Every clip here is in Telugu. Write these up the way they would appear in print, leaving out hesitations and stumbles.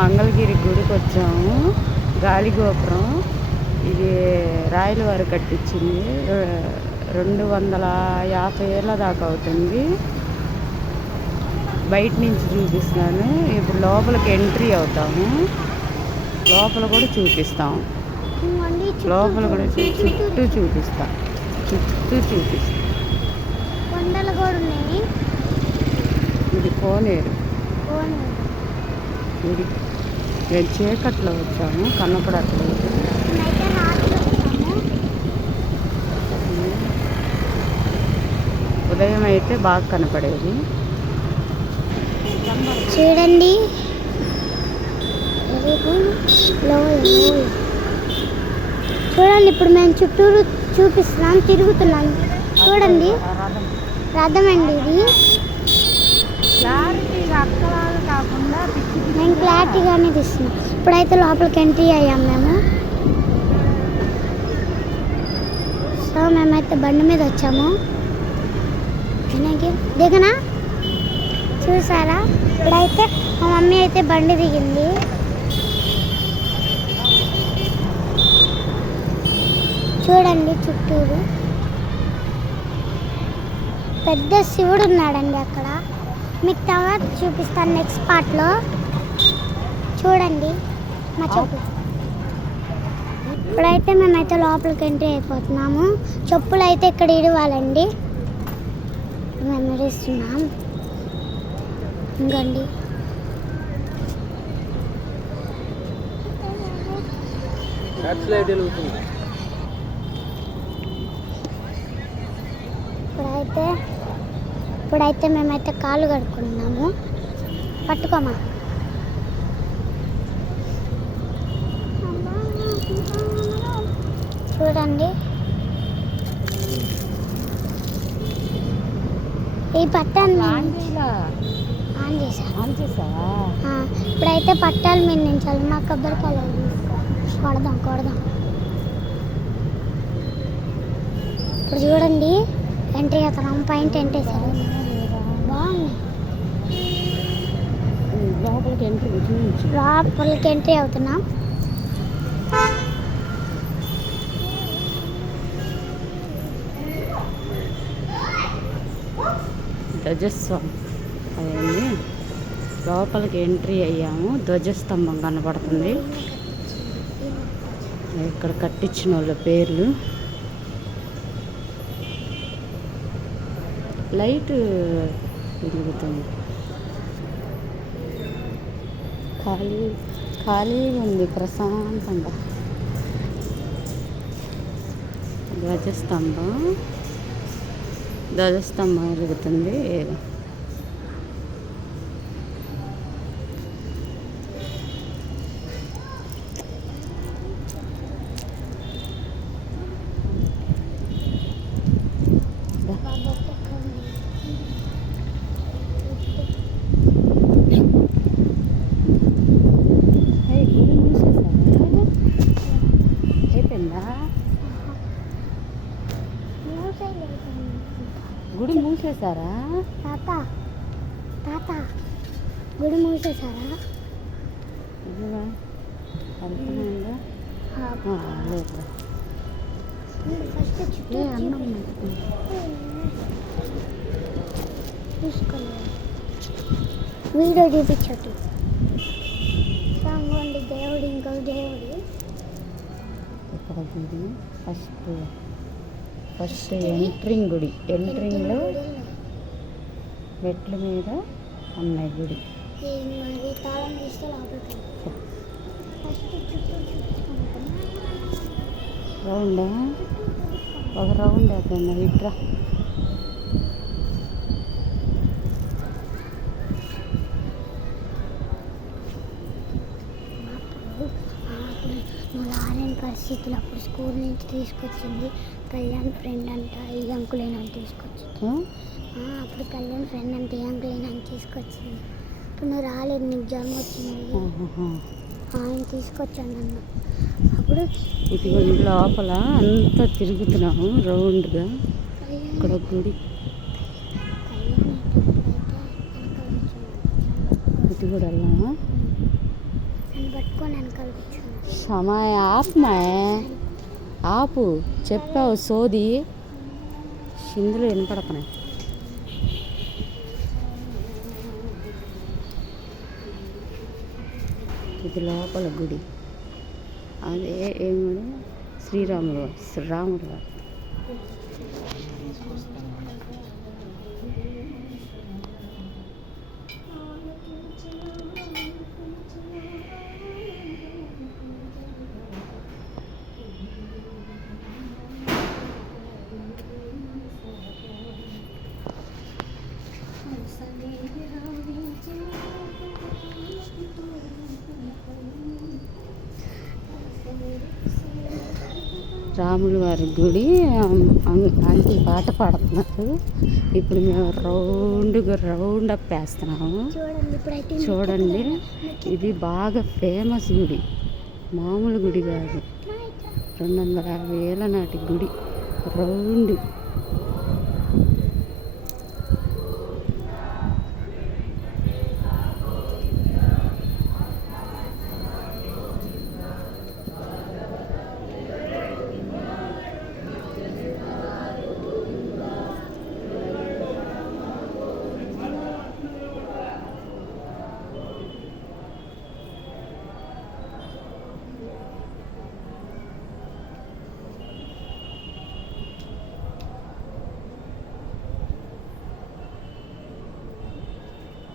మంగళగిరి గుడికి వచ్చాము. గాలిగోపురం ఇది రాయల వారు కట్టించింది. 250 ఏళ్ళ దాకా అవుతుంది. బయట నుంచి చూపిస్తున్నాను. ఇప్పుడు లోపలికి ఎంట్రీ అవుతాము. లోపల కూడా చూపిస్తాము. లోపల కూడా చుట్టూ చూపిస్తా. కొండలు కూడా ఉన్నాయి. ఇది కోనేరు. ఇది మేము చీకట్లో వచ్చాము, కనపడట్లేదు. ఉదయం అయితే బాగా కనపడేది. చూడండి, చూడండి ఇప్పుడు మేము చుట్టూరు చూపిస్తున్నాం, తిరుగుతున్నాం. చూడండి రథం అండి ఇది. కాకుండా మేము క్లారిటీగానే తీస్తున్నాం. ఇప్పుడైతే లోపలికి ఎంట్రీ అయ్యాం మేము. సో మేమైతే బండి మీద వచ్చాము. దిగనా చూసారా? ఇప్పుడైతే మా మమ్మీ అయితే బండి దిగింది. చూడండి చుట్టూరు పెద్ద శివుడు ఉన్నాడండి అక్కడ. మీకు తర్వాత చూపిస్తాను నెక్స్ట్ పార్ట్లో. చూడండి మా చెప్పు. ఇప్పుడైతే మేమైతే లోపలికి ఎంట్రీ అయిపోతున్నాము. చెప్పులు అయితే ఇక్కడ ఇవ్వాలండి. మేము ఇస్తున్నాం. ఇంకండి ఇప్పుడైతే మేమైతే కాళ్ళు కడుక్కున్నాము. పట్టుకోమా. చూడండి ఈ పట్టాలు ఆన్ చేసావా? ఇప్పుడైతే పట్టాలు మీద నించాలి. మా కొబ్బరికాయలు కొడదాం. ఇప్పుడు చూడండి ఎంట్రీ అవుతున్నాం. పైన టెంట్ వేసారు. బాగుంది. లోపలికి ఎంట్రీ అవుతున్నాం. ధ్వజస్తంభం అదేంటి, లోపలికి ఎంట్రీ అయ్యాము. ధ్వజస్తంభం కనపడుతుంది. ఇక్కడ కట్టించిన వాళ్ళ పేర్లు. లైట్ తిరుగుతుంది. ఖాళీగా ఉంది, ప్రశాంతంగా. ధ్వజస్తంభం వెలుగుతుంది. గుడి మూసేశారా? తాత గుడి మూసేశారా? అన్నం వీడియో చూపించట్టు. దేవుడు ఇంకో దేవుడు. ఇక్కడ గుడి ఫస్ట్ ఎంట్రింగ్ గుడి. ఎంట్రింగ్లో మెట్ల మీద ఉన్నాయి గుడి. రౌండా? ఒక రౌండ్ అయిపోయింది. ఇట్రా పరిస్థితులు అప్పుడు స్కూల్ నుంచి తీసుకొచ్చింది. కళ్యాణ్ ఫ్రెండ్ అంట ఈ అంకులేనని తీసుకొచ్చింది. అప్పుడు కళ్యాణ్ ఫ్రెండ్ అంటే ఈ అంకులేనని తీసుకొచ్చింది. ఇప్పుడు నువ్వు రాలేదు, నీకు జ్వరం వచ్చింది, ఆయన తీసుకొచ్చాను అన్న. అప్పుడు ఇది లోపల అంతా తిరుగుతున్నాము రౌండ్గా. ఇక్కడ గుడి. ఇది కూడా వెళ్ళామా? అని పట్టుకొని వెనకాల కూర్చున్నాను. సమయ ఆపమాయే ఆపు చెప్పావు సోది సిందులు వినపడుతున్నాయి. ఇది లోపల గుడి. అదే ఏం గుడి? శ్రీరాముడు రాముడు వారు. రాముల వారి గుడి. ఆంటీ పాట పాడుతున్నారు. ఇప్పుడు మేము రౌండ్ అప్ వేస్తున్నాము. చూడండి ఇప్పుడైతే చూడండి ఇది బాగా ఫేమస్ గుడి, మామూలు గుడి కాదు. 250 ఏళ్ళ నాటి గుడి. రౌండ్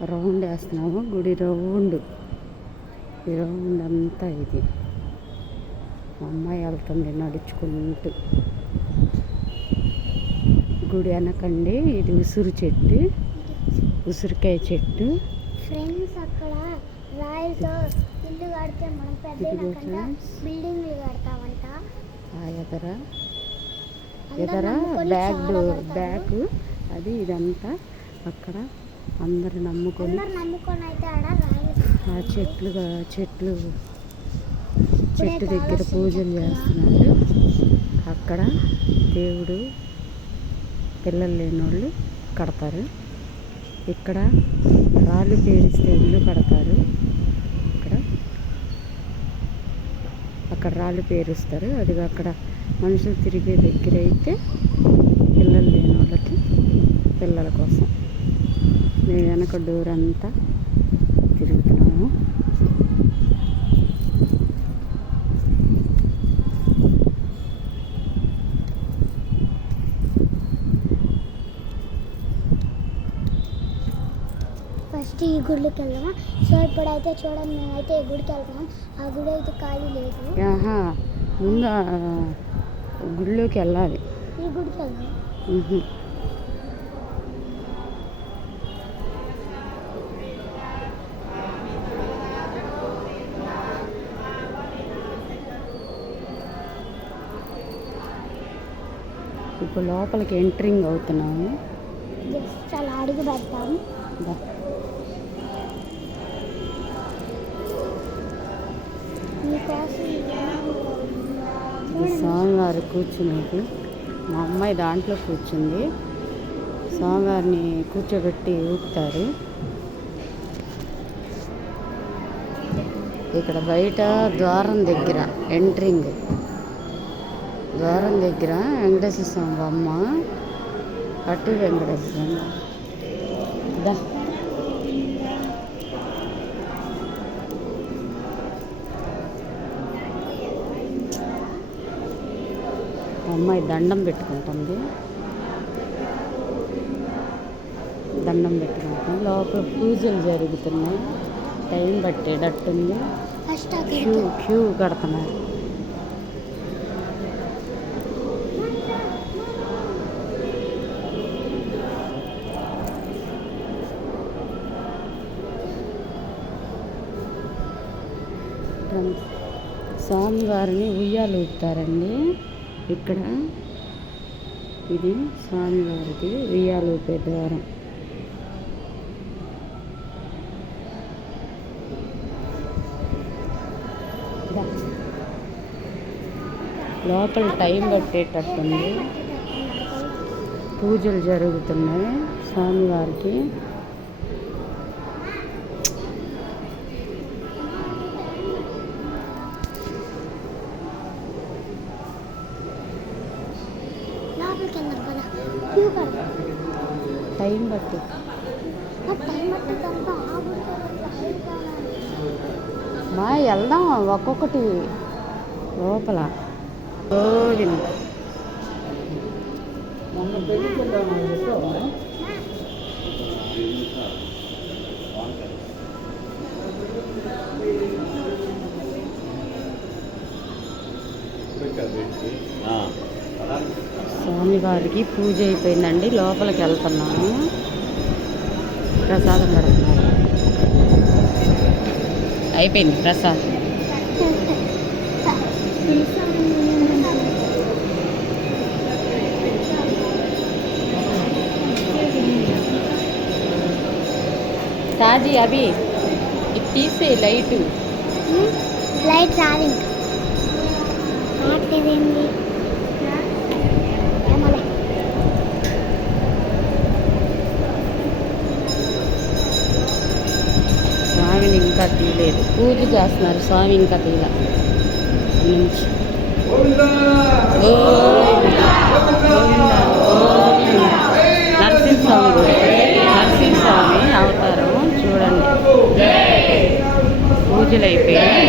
రౌండ్ వేస్తున్నాము. గుడి రౌండ్, ఈ రౌండ్ అంతా ఇది. మా అమ్మాయి వెళ్తుంది నడుచుకుంటూ. గుడి వెనకండి ఇది ఉసిరి చెట్టు, ఉసిరికాయ చెట్టు. ఫ్రెండ్స్ అక్కడ రాయలతో ఇల్లు కడితే మనం పెద్ద బిల్డింగ్లు కడతామంట. ఎదర బ్యాగ్ అది ఇదంతా అక్కడ అందరు నమ్ముకొని అయితే ఆడ ఆ చెట్లు దగ్గర పూజలు చేస్తున్నారు. అక్కడ దేవుడు పిల్లలు లేని వాళ్ళు కడతారు. ఇక్కడ రాళ్ళు పేరిస్తే ఇల్లు కడతారు. అక్కడ రాళ్ళు పేరుస్తారు. అది అక్కడ మనుషులు తిరిగే దగ్గర అయితే పిల్లలు లేని వాళ్ళకి పిల్లల కోసం. మేము వెనక డోర్ అంతా తిరుగుతున్నాము. ఫస్ట్ ఈ గుడికి వెళ్దామా? సో ఇప్పుడైతే చూడండి, మేమైతే ఈ గుడికి వెళ్తాం. ఆ గుడి అయితే ఖాళీ లేదు. ముందు గుడిలోకి వెళ్ళాలి. ఈ గుడికి వెళ్దాం. ఇప్పుడు లోపలికి ఎంట్రింగ్ అవుతున్నాము. జస్ట్ అలా అడుగు పెడతాం. స్వామివారు కూర్చునేది. మా అమ్మాయి దాంట్లో కూర్చుంది. స్వామివారిని కూర్చోబెట్టి ఊపుతారు. ఇక్కడ బయట ద్వారం దగ్గర ఎంట్రింగ్, ద్వారం దగ్గర వెంకటేశ్వర స్వామి బొమ్మ, అటు వెంకటేశ్వర స్వామి. అమ్మాయి దండం పెట్టుకుంటుంది. లోపల పూజలు జరుగుతున్నాయి. టైం పట్టేటట్టుంది. క్యూ కడుతున్నారు. స్వామివారిని ఉయ్యాలు ఊపుతారండి. ఇక్కడ ఇది స్వామివారికి ఉయ్యాలు ఊపే ద్వారం. లోపల టైం పట్టేటట్టుంది. పూజలు జరుగుతున్నాయి స్వామివారికి. టైం బట్టి టైం పట్టేదంతా మా వెళ్దాం ఒక్కొక్కటి లోపల గోవింద స్వామివారికి పూజ అయిపోయిందండి. లోపలికి వెళ్తున్నాను. ప్రసాదం పెడుతున్నారు. అయిపోయింది ప్రసాదం. సాజీ అవి ఇది తీసే లైటు లైట్ రాదు ఇంకా ఏంది స్వామిని ఇంకా తీయలేదు. పూజ చేస్తున్నారు. స్వామి ఇంకా తీయలే నుంచి. నరసింహస్వామి గుడి. నరసింహస్వామి అవతారం చూడండి. పూజలు అయిపోయాయి.